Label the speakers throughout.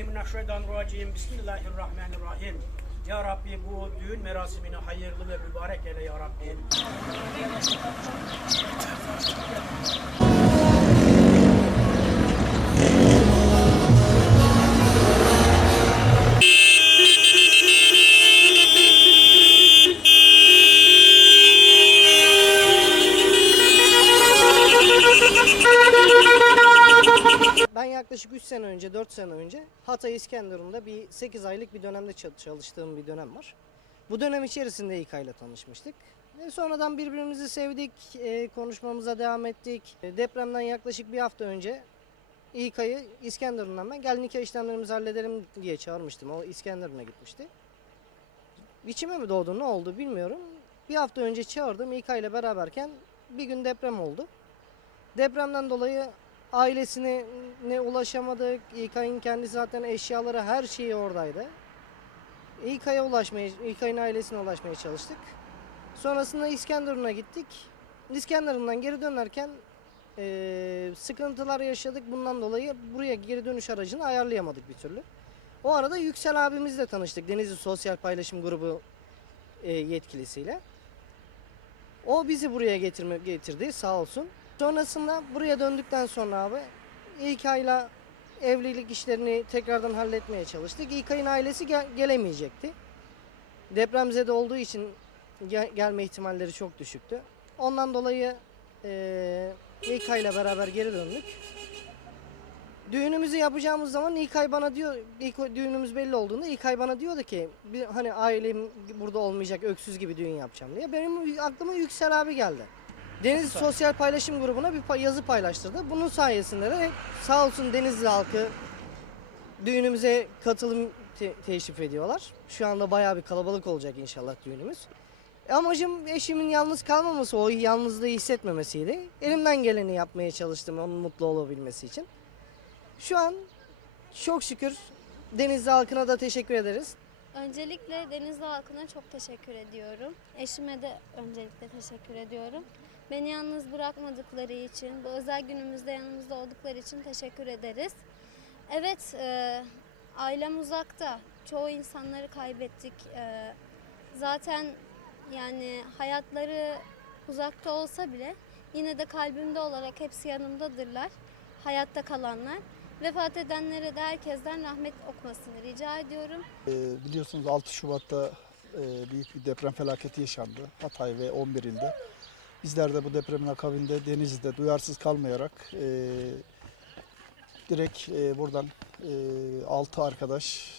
Speaker 1: billahi mineşşeytanirracim. Bismillahirrahmanirrahim. Ya Rabbi bu düğün merasimini hayırlı ve mübarek eyle ya Rabbi.
Speaker 2: Ben yaklaşık 3 sene önce, 4 sene önce Hatay İskenderun'da bir 8 aylık bir dönemde çal- çalıştığım bir dönem var. Bu dönem içerisinde İK ile tanışmıştık. Ve sonradan birbirimizi sevdik, e, konuşmamıza devam ettik. E, Depremden yaklaşık bir hafta önce İK'yı İskenderun'dan ben gel nikah işlemlerimizi halledelim diye çağırmıştım. O İskenderun'a gitmişti. İçime mi doğdu ne oldu bilmiyorum. Bir hafta önce çağırdım İK ile beraberken bir gün deprem oldu. Depremden dolayı ailesine ne ulaşamadık. İK'nin kendi zaten eşyaları her şeyi oradaydı. İK'ya ulaşmaya, İK'nin ailesine ulaşmaya çalıştık. Sonrasında İskenderun'a gittik. İskenderun'dan geri dönerken eee, sıkıntılar yaşadık. Bundan dolayı buraya geri dönüş aracını ayarlayamadık bir türlü. O arada Yüksel abimizle tanıştık. Denizli Sosyal Paylaşım Grubu eee, yetkilisiyle. O bizi buraya getirme, getirdi sağ olsun. Sonrasında buraya döndükten sonra abi İlkay'la evlilik işlerini tekrardan halletmeye çalıştık. İlkay'ın ailesi gel- gelemeyecekti. Depremzede olduğu için gel- gelme ihtimalleri çok düşüktü. Ondan dolayı eee İlkay'la beraber geri döndük. Düğünümüzü yapacağımız zaman İlkay bana diyor, ilk düğünümüz belli olduğunda İlkay bana diyordu ki bir, hani ailem burada olmayacak öksüz gibi düğün yapacağım diye. Benim aklıma Yüksel abi geldi. Deniz Sosyal Paylaşım Grubu'na bir yazı paylaştırdı. Bunun sayesinde de sağ olsun Denizli halkı düğünümüze katılım te- teşrif ediyorlar. Şu anda bayağı bir kalabalık olacak inşallah düğünümüz. Amacım eşimin yalnız kalmaması, o yalnızlığı hissetmemesiydi. Elimden geleni yapmaya çalıştım onun mutlu olabilmesi için. Şu an çok şükür Denizli halkına da teşekkür ederiz.
Speaker 3: Öncelikle Denizli halkına çok teşekkür ediyorum. Eşime de öncelikle teşekkür ediyorum. Beni yalnız bırakmadıkları için, bu özel günümüzde yanımızda oldukları için teşekkür ederiz. Evet, e, ailem uzakta. Çoğu insanları kaybettik. E, zaten yani hayatları uzakta olsa bile yine de kalbimde olarak hepsi yanımdadırlar. Hayatta kalanlar. Vefat edenlere de herkesten rahmet okumasını rica ediyorum.
Speaker 4: Ee, Biliyorsunuz 6 Şubat'ta e, büyük bir deprem felaketi yaşandı Hatay ve 11 ilde. Bizler de bu depremin akabinde Denizli'de duyarsız kalmayarak e, direkt e, buradan 6 arkadaş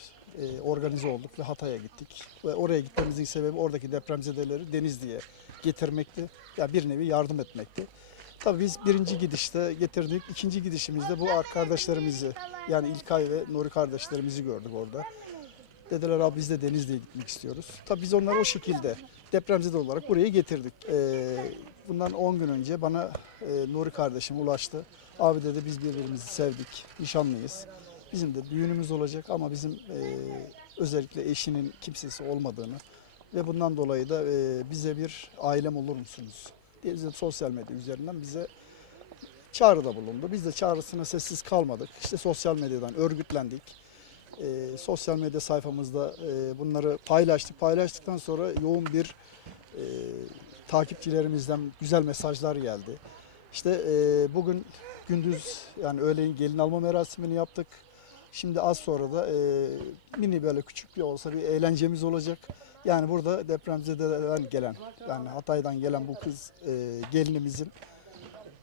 Speaker 4: e, organize olduk ve Hatay'a gittik. Ve oraya gitmemizin sebebi oradaki depremzedeleri Denizli'ye getirmekti. Ya bir nevi yardım etmekti. Tabii biz birinci gidişte getirdik. İkinci gidişimizde bu arkadaşlarımızı yani İlkay ve Nuri kardeşlerimizi gördük orada. Dediler abi biz de Denizli'ye gitmek istiyoruz. Tabii biz onları o şekilde depremzede olarak buraya getirdik. Ee, bundan 10 gün önce bana e, Nuri kardeşim ulaştı. Abi dedi biz birbirimizi sevdik, nişanlıyız. Bizim de düğünümüz olacak ama bizim e, özellikle eşinin kimsesi olmadığını ve bundan dolayı da e, bize bir ailem olur musunuz? diye bize sosyal medya üzerinden bize çağrıda bulundu. Biz de çağrısına sessiz kalmadık. İşte sosyal medyadan örgütlendik. Ee, sosyal medya sayfamızda e, bunları paylaştık. Paylaştıktan sonra yoğun bir e, takipçilerimizden güzel mesajlar geldi. İşte e, bugün gündüz yani öğleyin gelin alma merasimini yaptık. Şimdi az sonra da e, mini böyle küçük bir olsa bir eğlencemiz olacak. Yani burada depremzededen gelen yani Hatay'dan gelen bu kız e, gelinimizin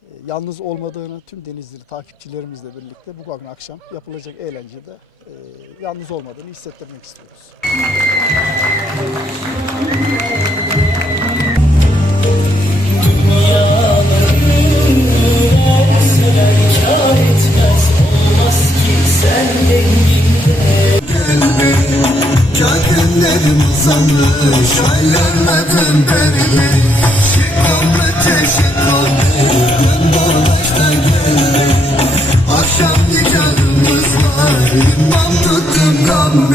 Speaker 4: e, yalnız olmadığını tüm Denizli takipçilerimizle birlikte bu akşam yapılacak eğlencede e, yalnız olmadığını hissettirmek istiyoruz.
Speaker 5: Söylemedin beni Şık olmadı şık oldu Ben dolmaçta geldim Akşam bir canımız var. İmam tuttum kan